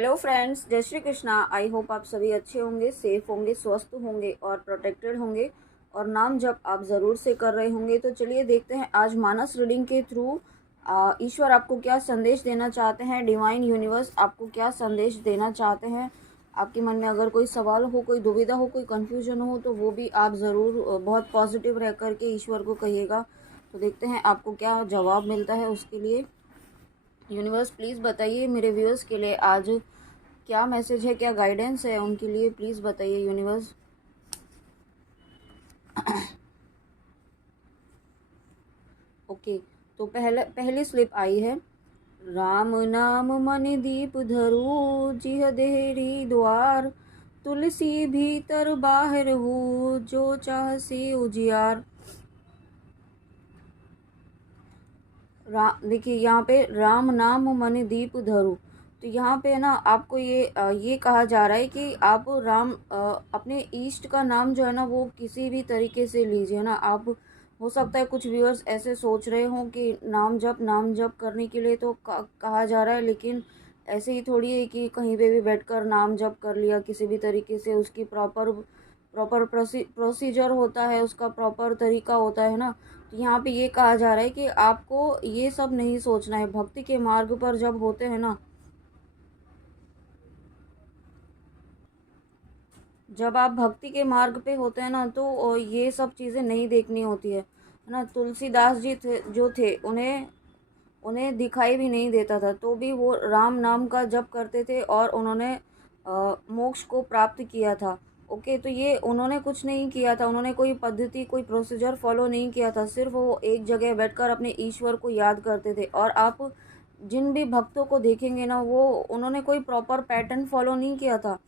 Hello friends, जय Shri Krishna. I hope आप सभी अच्छे होंगे, सेफ होंगे, स्वस्थ होंगे और प्रोटेक्टेड होंगे और नाम जप आप ज़रूर से कर रहे होंगे। तो चलिए देखते हैं आज मानस रीडिंग के थ्रू ईश्वर आपको क्या संदेश देना चाहते हैं। डिवाइन यूनिवर्स आपको क्या संदेश देना चाहते हैं। आपके मन में अगर कोई सवाल हो, कोई दुविधा हो, कोई कन्फ्यूजन हो तो वो भी आप ज़रूर बहुत पॉजिटिव रह करके ईश्वर को कहिएगा। तो देखते हैं आपको क्या जवाब मिलता है। उसके लिए यूनिवर्स प्लीज़ बताइए मेरे व्यूअर्स के लिए आज क्या मैसेज है, क्या गाइडेंस है उनके लिए, प्लीज़ बताइए यूनिवर्स। ओके, तो पहली स्लिप आई है। राम नाम मन दीप धरू, जिह देहरी द्वार, तुलसी भीतर बाहर हो, जो चाह से उजियार। देखिए यहाँ पे राम नाम मन दीप धरू, तो यहाँ पे ना आपको ये कहा जा रहा है कि आप अपने ईष्ट का नाम जो है ना वो किसी भी तरीके से लीजिए ना। आप हो सकता है कुछ व्यूअर्स ऐसे सोच रहे हों कि नाम जप करने के लिए तो कहा जा रहा है, लेकिन ऐसे ही थोड़ी है कि कहीं पे भी बैठकर नाम जप कर लिया किसी भी तरीके से। उसकी प्रॉपर प्रॉपर प्रोसीजर होता है, उसका प्रॉपर तरीका होता है ना। तो यहाँ पे ये कहा जा रहा है कि आपको ये सब नहीं सोचना है। भक्ति के मार्ग पर जब होते हैं ना, जब आप भक्ति के मार्ग पे होते हैं ना तो ये सब चीज़ें नहीं देखनी होती है ना। तुलसीदास जी थे जो थे, उन्हें उन्हें दिखाई भी नहीं देता था तो भी वो राम नाम का जप करते थे और उन्होंने मोक्ष को प्राप्त किया था। ओके, तो ये उन्होंने कुछ नहीं किया था, उन्होंने कोई पद्धति कोई प्रोसीजर फॉलो नहीं किया था। सिर्फ वो एक जगह बैठकर अपने ईश्वर को याद करते थे। और आप जिन भी भक्तों को देखेंगे ना, वो उन्होंने कोई प्रॉपर पैटर्न फॉलो नहीं किया था।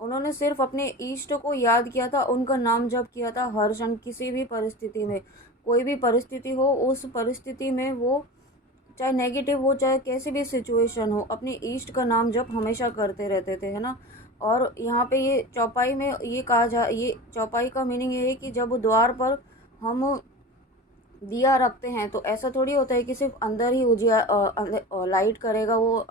उन्होंने सिर्फ अपने इष्ट को याद किया था, उनका नाम जप किया था हर क्षण, किसी भी परिस्थिति में। कोई भी परिस्थिति हो, उस परिस्थिति में वो चाहे नेगेटिव हो चाहे कैसी भी सिचुएशन हो, अपने ईष्ट का नाम जप हमेशा करते रहते थे, है ना। और यहाँ पे ये चौपाई में ये चौपाई का मीनिंग ये है कि जब द्वार पर हम दिया रखते हैं तो ऐसा थोड़ी होता है कि सिर्फ अंदर ही लाइट करेगा वो,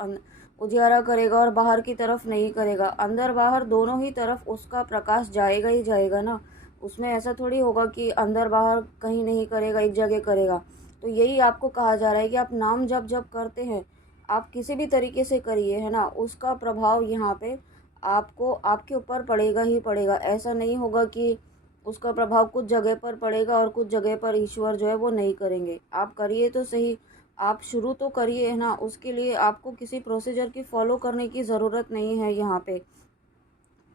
उजियारा करेगा और बाहर की तरफ नहीं करेगा। अंदर बाहर दोनों ही तरफ उसका प्रकाश जाएगा ही जाएगा ना। उसमें ऐसा थोड़ी होगा कि अंदर बाहर कहीं नहीं करेगा, एक जगह करेगा। तो यही आपको कहा जा रहा है कि आप नाम जब करते हैं, आप किसी भी तरीके से करिए, है ना, उसका प्रभाव यहाँ पे आपको आपके ऊपर पड़ेगा ही पड़ेगा। ऐसा नहीं होगा कि उसका प्रभाव कुछ जगह पर पड़ेगा और कुछ जगह पर ईश्वर जो है वो नहीं करेंगे। आप करिए तो सही, आप शुरू तो करिए, है ना। उसके लिए आपको किसी प्रोसीजर की फॉलो करने की ज़रूरत नहीं है। यहाँ पे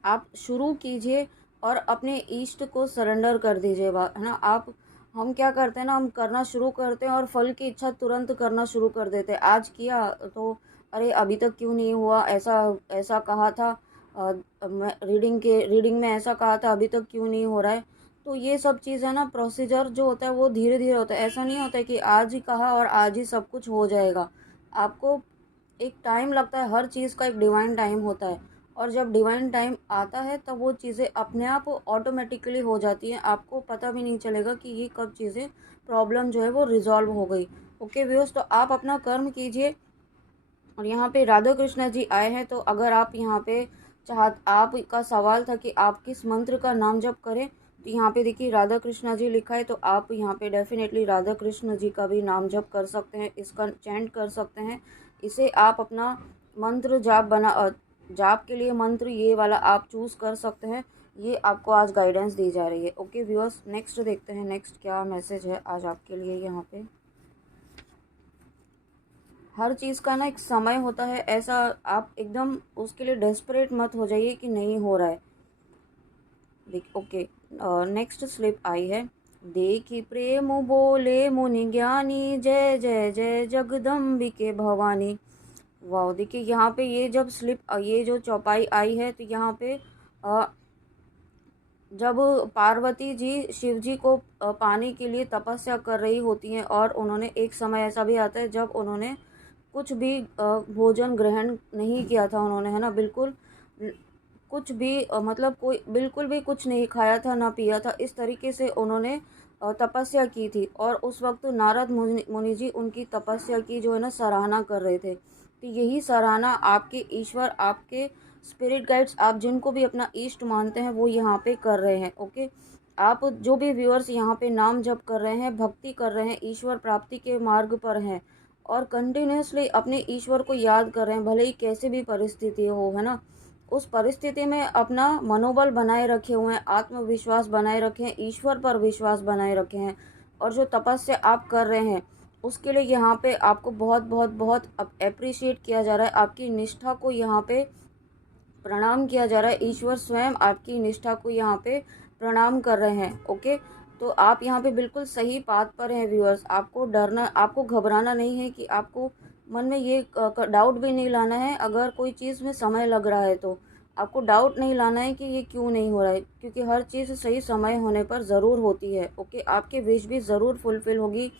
आप शुरू कीजिए और अपने ईष्ट को सरेंडर कर दीजिए, है ना। आप हम क्या करते हैं ना, हम करना शुरू करते हैं और फल की इच्छा तुरंत करना शुरू कर देते हैं। आज किया तो अरे अभी तक क्यों नहीं हुआ, ऐसा ऐसा कहा था, मैं रीडिंग में ऐसा कहा था, अभी तक क्यों नहीं हो रहा है। तो ये सब चीज़ है ना, प्रोसीजर जो होता है वो धीरे धीरे होता है। ऐसा नहीं होता है कि आज ही कहा और आज ही सब कुछ हो जाएगा। आपको एक टाइम लगता है, हर चीज़ का एक डिवाइन टाइम होता है। और जब डिवाइन टाइम आता है तब वो चीज़ें अपने आप ऑटोमेटिकली हो जाती हैं। आपको पता भी नहीं चलेगा कि ये कब चीज़ें प्रॉब्लम जो है वो रिजॉल्व हो गई। ओके व्यूअर्स, तो आप अपना कर्म कीजिए। और यहाँ पे राधा कृष्णा जी आए हैं, तो अगर आप यहाँ पे आपका सवाल था कि आप किस मंत्र का नाम जप करें, तो यहाँ पे देखिए राधा कृष्णा जी लिखा है, तो आप यहाँ पे डेफिनेटली राधा कृष्ण जी का भी नाम जप कर सकते हैं, इसका चैंट कर सकते हैं। इसे आप अपना मंत्र जाप के लिए मंत्र ये वाला आप चूज़ कर सकते हैं। ये आपको आज गाइडेंस दी जा रही है। ओके व्यूअर्स, नेक्स्ट देखते हैं नेक्स्ट क्या मैसेज है आज आपके लिए। यहाँ पे हर चीज़ का ना एक समय होता है, ऐसा आप एकदम उसके लिए डेस्परेट मत हो जाइए कि नहीं हो रहा है। ओके, नेक्स्ट स्लिप आई है। देखी प्रेम बोले मुनि ज्ञानी, जय जय जय जगदम्बिके भवानी। वाह, देखिए यहाँ पे ये जब ये जो चौपाई आई है, तो यहाँ पे जब पार्वती जी शिव जी को पाने के लिए तपस्या कर रही होती हैं और उन्होंने एक समय ऐसा भी आता है जब उन्होंने कुछ भी भोजन ग्रहण नहीं किया था उन्होंने, है ना। बिल्कुल कुछ भी मतलब कोई बिल्कुल भी कुछ नहीं खाया था ना पिया था, इस तरीके से उन्होंने तपस्या की थी। और उस वक्त नारद मुनि जी उनकी तपस्या की जो है ना सराहना कर रहे थे। तो तो यही सराहना आपके ईश्वर, आपके स्पिरिट गाइड्स, आप जिनको भी अपना इष्ट मानते हैं वो यहाँ पे कर रहे हैं। ओके, आप जो भी व्यूअर्स यहाँ पे नाम जप कर रहे हैं, भक्ति कर रहे हैं, ईश्वर प्राप्ति के मार्ग पर हैं और कंटिन्यूसली अपने ईश्वर को याद कर रहे हैं, भले ही कैसी भी परिस्थिति हो, है ना, उस परिस्थिति में अपना मनोबल बनाए रखे हुए हैं, आत्मविश्वास बनाए रखे हैं, ईश्वर पर विश्वास बनाए रखे हैं और जो तपस्या आप कर रहे हैं उसके लिए यहाँ पे आपको बहुत बहुत बहुत अप्रिशिएट किया जा रहा है। आपकी निष्ठा को यहाँ पे प्रणाम किया जा रहा है। ईश्वर स्वयं आपकी निष्ठा को यहाँ पे प्रणाम कर रहे हैं। ओके, तो आप यहाँ पे बिल्कुल सही पाथ पर हैं व्यूअर्स। आपको डरना, आपको घबराना नहीं है, कि आपको मन में ये डाउट भी नहीं लाना है अगर कोई चीज़ में समय लग रहा है तो आपको डाउट नहीं लाना है कि ये क्यों नहीं हो रहा है, क्योंकि हर चीज़ सही समय होने पर ज़रूर होती है। ओके, आपकी विश भी ज़रूर फुलफ़िल होगी,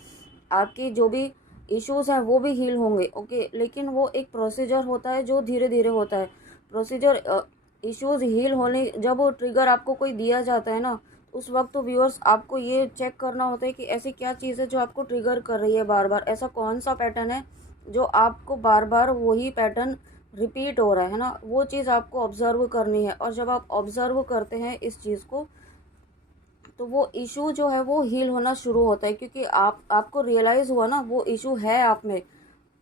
आपकी जो भी इश्यूज़ हैं वो भी हील होंगे। ओके, लेकिन वो एक प्रोसीजर होता है जो धीरे धीरे होता है। प्रोसीजर इश्यूज़ हील होने, जब वो ट्रिगर आपको कोई दिया जाता है ना, उस वक्त तो व्यूअर्स आपको ये चेक करना होता है कि ऐसी क्या चीज़ है जो आपको ट्रिगर कर रही है बार बार, ऐसा कौन सा पैटर्न है जो आपको बार बार वही पैटर्न रिपीट हो रहा है ना, वो चीज़ आपको ऑब्ज़र्व करनी है। और जब आप ऑब्ज़र्व करते हैं इस चीज़ को, तो वो इशू जो है वो हील होना शुरू होता है, क्योंकि आपको रियलाइज़ हुआ ना वो इशू है आप में।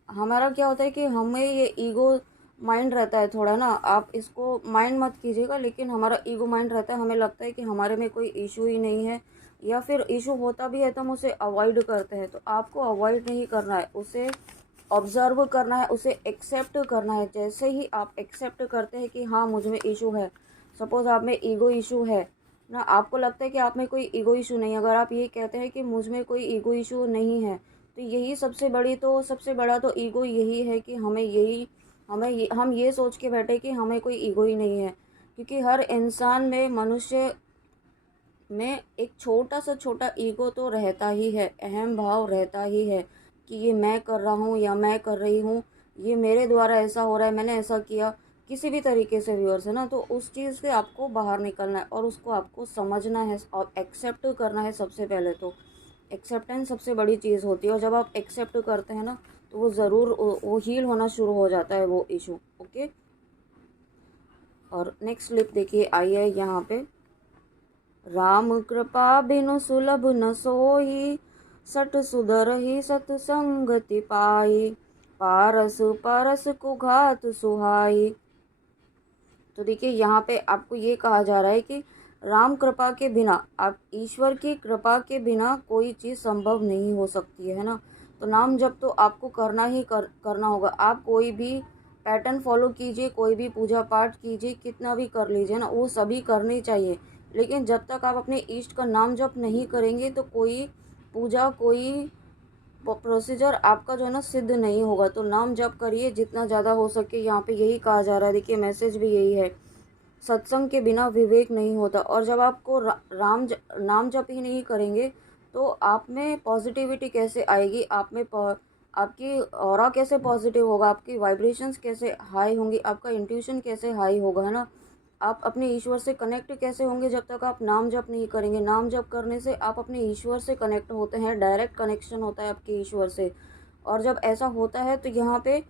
हमारा क्या होता है कि हमें ये ईगो माइंड रहता है थोड़ा ना, आप इसको माइंड मत कीजिएगा, लेकिन हमारा ईगो माइंड रहता है, हमें लगता है कि हमारे में कोई इशू ही नहीं है, या फिर इशू होता भी है तो हम उसे अवॉइड करते हैं। तो आपको अवॉइड नहीं करना है, उसे ऑब्ज़र्व करना है, उसे एक्सेप्ट करना है। जैसे ही आप एक्सेप्ट करते हैं कि हाँ मुझ में इशू है, सपोज़ आप में ईगो इशू है ना, आपको लगता है कि आप में कोई ईगो इशू नहीं है, अगर आप ये कहते हैं कि मुझ में कोई ईगो इशू नहीं है, तो यही सबसे बड़ा तो ईगो यही है कि हम ये सोच के बैठे कि हमें कोई ईगो ही नहीं है। क्योंकि हर इंसान में, मनुष्य में एक छोटा सा छोटा ईगो तो रहता ही है, अहम भाव रहता ही है कि ये मैं कर रहा हूँ या मैं कर रही हूँ, ये मेरे द्वारा ऐसा हो रहा है, मैंने ऐसा किया, किसी भी तरीके से व्यूअर्स, है ना। तो उस चीज़ से आपको बाहर निकलना है और उसको आपको समझना है और एक्सेप्ट करना है। सबसे पहले तो एक्सेप्टेंस सबसे बड़ी चीज़ होती है, और जब आप एक्सेप्ट करते हैं ना, तो वो ज़रूर वो हील होना शुरू हो जाता है वो इशू। ओके, और नेक्स्ट स्लिप देखिए आई है यहाँ पे, राम कृपा बिनु सुलभ न सोई, सट सुधर ही सतसंगति पाई, पारस परस कुघात सुहाई। तो देखिए यहाँ पे आपको ये कहा जा रहा है कि राम कृपा के बिना, आप ईश्वर की कृपा के बिना कोई चीज़ संभव नहीं हो सकती है ना। तो नाम जब तो आपको करना होगा। आप कोई भी पैटर्न फॉलो कीजिए, कोई भी पूजा पाठ कीजिए, कितना भी कर लीजिए ना, वो सभी करने चाहिए, लेकिन जब तक आप अपने इष्ट का नाम जप नहीं करेंगे तो कोई पूजा, कोई प्रोसीजर आपका जो है ना सिद्ध नहीं होगा। तो नाम जप करिए जितना ज़्यादा हो सके, यहाँ पे यही कहा जा रहा है। देखिए मैसेज भी यही है, सत्संग के बिना विवेक नहीं होता। और जब आपको नाम जप ही नहीं करेंगे तो आप में पॉजिटिविटी कैसे आएगी, आप में आपकी ऑरा कैसे पॉजिटिव होगा, आपकी वाइब्रेशंस कैसे हाई होंगी, आपका इंट्यूशन कैसे हाई होगा, है ना। आप अपने ईश्वर से कनेक्ट कैसे होंगे जब तक आप नाम जप नहीं करेंगे। नाम जप करने से आप अपने ईश्वर से कनेक्ट होते हैं, डायरेक्ट कनेक्शन होता है आपके ईश्वर से। और जब ऐसा होता है तो यहाँ पे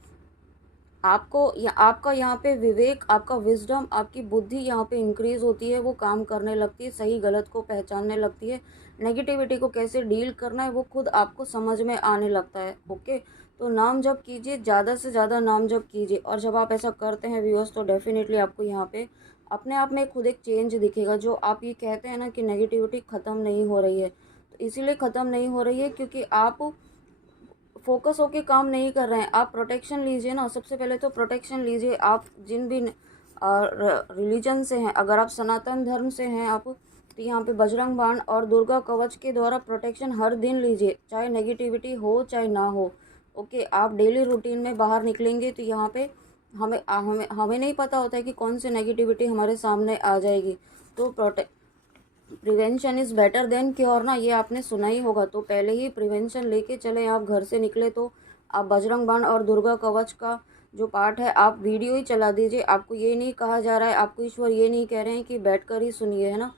आपका यहाँ पे विवेक, आपका विजडम, आपकी बुद्धि यहाँ पे इंक्रीज होती है, वो काम करने लगती है, सही गलत को पहचानने लगती है, नेगेटिविटी को कैसे डील करना है वो खुद आपको समझ में आने लगता है। ओके, तो नाम जप कीजिए, ज़्यादा से ज़्यादा नाम जप कीजिए। और जब आप ऐसा करते हैं व्यूअर्स, तो डेफिनेटली आपको यहाँ पे अपने आप में खुद एक चेंज दिखेगा। जो आप ये कहते हैं ना कि नेगेटिविटी ख़त्म नहीं हो रही है, तो इसीलिए ख़त्म नहीं हो रही है क्योंकि आप फोकस होके काम नहीं कर रहे हैं। आप प्रोटेक्शन लीजिए ना, सबसे पहले तो प्रोटेक्शन लीजिए। आप जिन भी रिलीजन से हैं, अगर आप सनातन धर्म से हैं आप, तो यहाँ पे बजरंग बाण और दुर्गा कवच के द्वारा प्रोटेक्शन हर दिन लीजिए, चाहे नेगेटिविटी हो चाहे ना हो। ओके, आप डेली रूटीन में बाहर निकलेंगे तो यहाँ पे हमें हमें हमें नहीं पता होता है कि कौन सी नेगेटिविटी हमारे सामने आ जाएगी। तो prevention is better than cure ना, ये आपने सुना ही होगा। तो पहले ही प्रिवेंशन लेके चले, आप घर से निकले तो आप बजरंग बाण और दुर्गा कवच का जो पार्ट है आप वीडियो ही चला दीजिए। आपको ये नहीं कहा जा रहा है, आपको ईश्वर ये नहीं कह रहे हैं कि बैठकर ही सुनिए, है ना।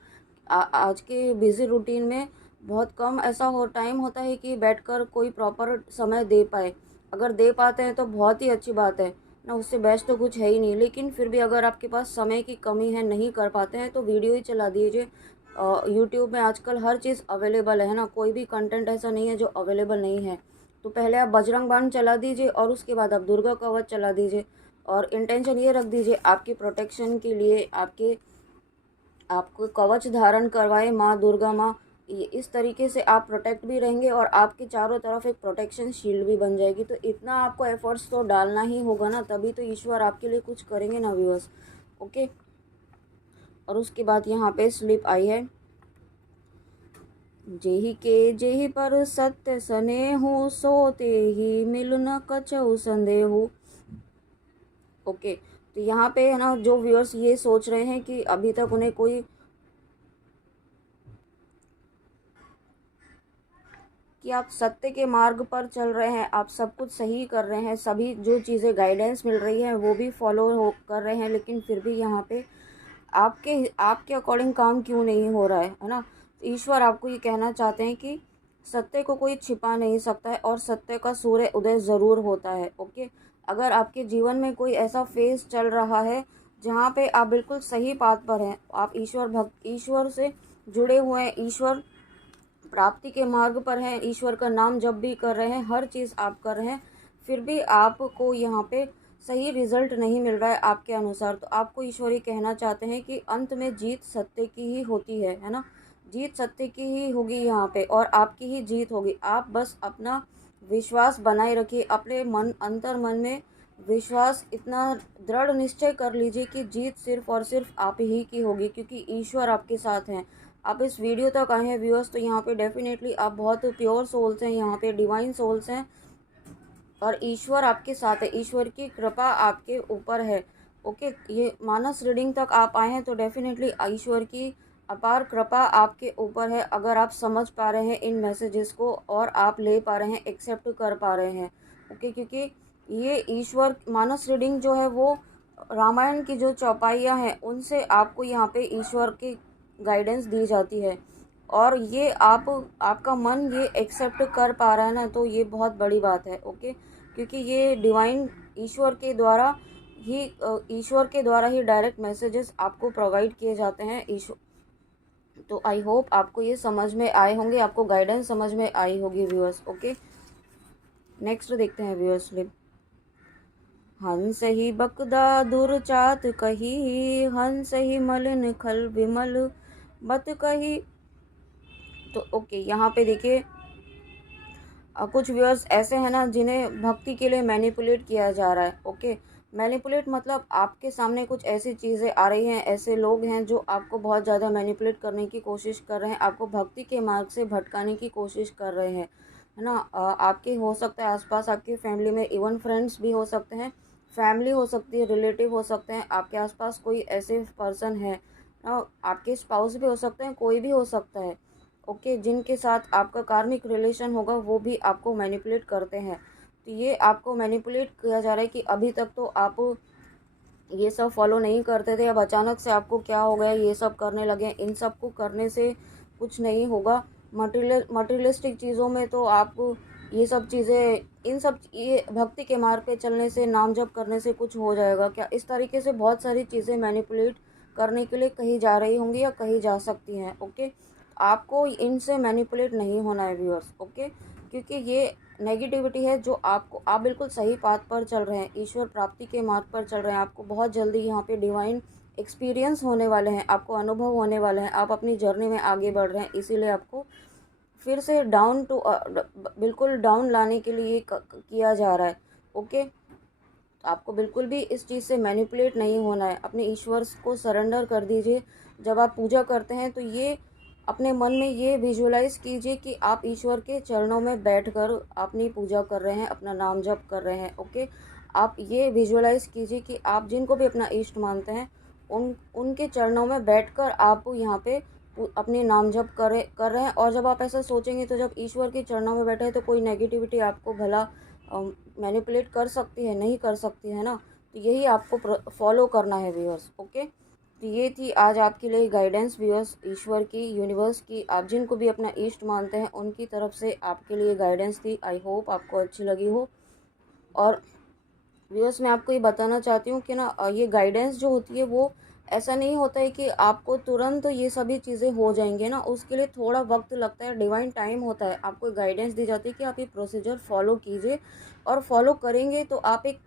आज के बिजी रूटीन में बहुत कम ऐसा टाइम होता है कि बैठकर कोई प्रॉपर समय दे पाए। अगर दे पाते हैं तो बहुत ही अच्छी बात है ना, उससे बेस्ट तो कुछ है ही नहीं। लेकिन फिर भी अगर आपके पास समय की कमी है, नहीं कर पाते हैं, तो वीडियो ही चला दीजिए। यूट्यूब में आजकल हर चीज़ अवेलेबल है ना, कोई भी कंटेंट ऐसा नहीं है जो अवेलेबल नहीं है। तो पहले आप बजरंग बाण चला दीजिए और उसके बाद आप दुर्गा कवच चला दीजिए, और इंटेंशन ये रख दीजिए आपकी प्रोटेक्शन के लिए, आपको कवच धारण करवाए माँ दुर्गा माँ। ये इस तरीके से आप प्रोटेक्ट भी रहेंगे और आपके चारों तरफ एक प्रोटेक्शन शील्ड भी बन जाएगी। तो इतना आपको एफर्ट्स तो डालना ही होगा ना, तभी तो ईश्वर आपके लिए कुछ करेंगे ना व्यूअर्स। ओके, और उसके बाद यहाँ पे स्लिप आई है, जेहि के जेहि पर सत्य सनेहु, सोते ही मिल न कछउ संदेहु। ओके, तो यहाँ पे है ना, जो व्यूअर्स ये सोच रहे हैं कि अभी तक उन्हें कोई कि आप सत्य के मार्ग पर चल रहे हैं, आप सब कुछ सही कर रहे हैं, सभी जो चीज़ें गाइडेंस मिल रही है वो भी फॉलो हो कर रहे हैं, लेकिन फिर भी यहाँ पे आपके आपके अकॉर्डिंग काम क्यों नहीं हो रहा है ना। तो ईश्वर आपको ये कहना चाहते हैं कि सत्य को कोई छिपा नहीं सकता है और सत्य का सूर्य उदय ज़रूर होता है। ओके, अगर आपके जीवन में कोई ऐसा फेज चल रहा है जहाँ पे आप बिल्कुल सही पाथ पर हैं, आप ईश्वर से जुड़े हुए हैं, ईश्वर प्राप्ति के मार्ग पर हैं, ईश्वर का नाम जब भी कर रहे हैं, हर चीज़ आप कर रहे हैं, फिर भी आपको यहाँ पे सही रिजल्ट नहीं मिल रहा है आपके अनुसार, तो आपको ईश्वर ये कहना चाहते हैं कि अंत में जीत सत्य की ही होती है ना। जीत सत्य की ही होगी यहाँ पे, और आपकी ही जीत होगी। आप बस अपना विश्वास बनाए रखिए, अपने अंतर मन में विश्वास इतना दृढ़ निश्चय कर लीजिए कि जीत सिर्फ और सिर्फ आप ही की होगी, क्योंकि ईश्वर आपके साथ हैं। आप इस वीडियो तक आए हैं व्यूअर्स, तो यहाँ पे डेफिनेटली आप बहुत प्योर सोल्स हैं, यहाँ पे डिवाइन सोल्स हैं, और ईश्वर आपके साथ है, ईश्वर की कृपा आपके ऊपर है। ओके, ये मानस रीडिंग तक आप आए हैं तो डेफिनेटली ईश्वर की अपार कृपा आपके ऊपर है, अगर आप समझ पा रहे हैं इन मैसेजेस को और आप ले पा रहे हैं, एक्सेप्ट कर पा रहे हैं। ओके, क्योंकि ये ईश्वर मानस रीडिंग जो है वो रामायण की जो चौपाइयाँ हैं उनसे आपको यहाँ पे ईश्वर की गाइडेंस दी जाती है, और ये आपका मन ये एक्सेप्ट कर पा रहा है ना, तो ये बहुत बड़ी बात है। ओके, क्योंकि ये डिवाइन ईश्वर के द्वारा ही डायरेक्ट मैसेजेस आपको प्रोवाइड किए जाते हैं ईश्वर। तो आई होप आपको ये समझ में आए होंगे, आपको गाइडेंस समझ में आई होगी व्यूअर्स। ओके, नेक्स्ट देखते हैं व्यूअर्स। हंस ही बकदा दुर्चात कही, हंस ही मलिन खल विमल बत कही। तो ओके, यहाँ पे देखिए कुछ व्यूअर्स ऐसे हैं ना जिन्हें भक्ति के लिए मैनिपुलेट किया जा रहा है। ओके, मैनिपुलेट मतलब आपके सामने कुछ ऐसी चीज़ें आ रही हैं, ऐसे लोग हैं जो आपको बहुत ज़्यादा मैनिपुलेट करने की कोशिश कर रहे हैं, आपको भक्ति के मार्ग से भटकाने की कोशिश कर रहे हैं, है ना। आपके हो सकता है आसपास आपकी फैमिली में, इवन फ्रेंड्स भी हो सकते हैं, फैमिली हो सकती है, रिलेटिव हो सकते हैं, आपके आसपास कोई ऐसे पर्सन है ना, आपके स्पाउस भी हो सकते हैं, कोई भी हो सकता है। ओके, जिनके साथ आपका कार्मिक रिलेशन होगा वो भी आपको मैनिपुलेट करते हैं। तो ये आपको मैनिपुलेट किया जा रहा है कि अभी तक तो आप ये सब फॉलो नहीं करते थे, अब अचानक से आपको क्या हो गया, ये सब करने लगे। इन सब को करने से कुछ नहीं होगा। मटेरियलिस्टिक चीज़ों में तो आप ये सब चीज़ें, ये भक्ति के मार्ग पे चलने से, नाम जप करने से कुछ हो जाएगा क्या, इस तरीके से बहुत सारी चीज़ें मैनिपुलेट करने के लिए कही जा रही होंगी या कही जा सकती हैं। ओके, आपको इनसे मैनिपुलेट नहीं होना है व्यूअर्स। ओके, क्योंकि ये नेगेटिविटी है जो आप बिल्कुल सही पाथ पर चल रहे हैं, ईश्वर प्राप्ति के मार्ग पर चल रहे हैं, आपको बहुत जल्दी यहाँ पे डिवाइन एक्सपीरियंस होने वाले हैं, आपको अनुभव होने वाले हैं, आप अपनी जर्नी में आगे बढ़ रहे हैं। इसीलिए आपको फिर से बिल्कुल डाउन लाने के लिए किया जा रहा है। ओके, तो आपको बिल्कुल भी इस चीज़ से मैनिपुलेट नहीं होना है, अपने ईश्वर को सरेंडर कर दीजिए। जब आप पूजा करते हैं तो ये अपने मन में ये विजुअलाइज कीजिए कि आप ईश्वर के चरणों में बैठकर अपनी पूजा कर रहे हैं, अपना नाम जप कर रहे हैं। ओके, आप ये विजुअलाइज कीजिए कि आप जिनको भी अपना इष्ट मानते हैं उनके चरणों में बैठकर आप यहाँ पे अपने नाम जप कर रहे हैं। और जब आप ऐसा सोचेंगे तो जब ईश्वर के चरणों में बैठे हैं तो कोई नेगेटिविटी आपको भला मैनिपुलेट कर सकती है, नहीं कर सकती है ना। तो यही आपको फॉलो करना है व्यूअर्स। ओके, तो ये थी आज आपके लिए गाइडेंस व्यूअर्स, ईश्वर की, यूनिवर्स की, आप जिनको भी अपना इष्ट मानते हैं उनकी तरफ से आपके लिए गाइडेंस थी। आई होप आपको अच्छी लगी हो। और व्यूअर्स मैं आपको ये बताना चाहती हूँ कि ना ये गाइडेंस जो होती है वो ऐसा नहीं होता है कि आपको तुरंत ये सभी चीज़ें हो जाएंगे ना, उसके लिए थोड़ा वक्त लगता है, डिवाइन टाइम होता है। आपको गाइडेंस दी जाती है कि आप ये प्रोसीजर फॉलो कीजिए, और फॉलो करेंगे तो आप एक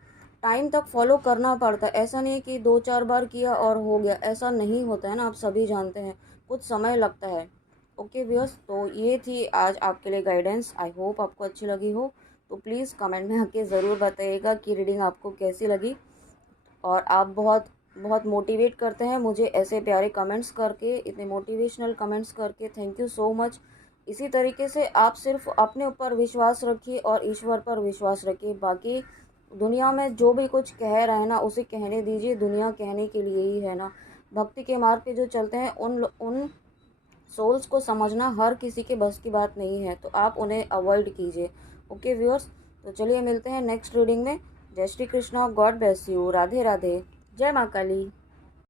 टाइम तक फॉलो करना पड़ता है। ऐसा नहीं है कि 2-4 बार किया और हो गया, ऐसा नहीं होता है ना, आप सभी जानते हैं, कुछ समय लगता है। ओके व्यूअर्स, तो ये थी आज आपके लिए गाइडेंस। आई होप आपको अच्छी लगी हो। तो प्लीज़ कमेंट में आके ज़रूर बताइएगा कि रीडिंग आपको कैसी लगी। और आप बहुत बहुत मोटिवेट करते हैं मुझे ऐसे प्यारे कमेंट्स करके, इतने मोटिवेशनल कमेंट्स करके। Thank you so much. इसी तरीके से आप सिर्फ अपने ऊपर विश्वास रखिए और ईश्वर पर विश्वास रखिए। बाकी दुनिया में जो भी कुछ कह रहे हैं ना, उसे कहने दीजिए, दुनिया कहने के लिए ही है ना। भक्ति के मार्ग पे जो चलते हैं उन सोल्स को समझना हर किसी के बस की बात नहीं है, तो आप उन्हें अवॉइड कीजिए। ओके व्यूअर्स, तो चलिए मिलते हैं नेक्स्ट रीडिंग में। जय Shri Krishna, God bless you, Radhe Radhe, जय माँ काली।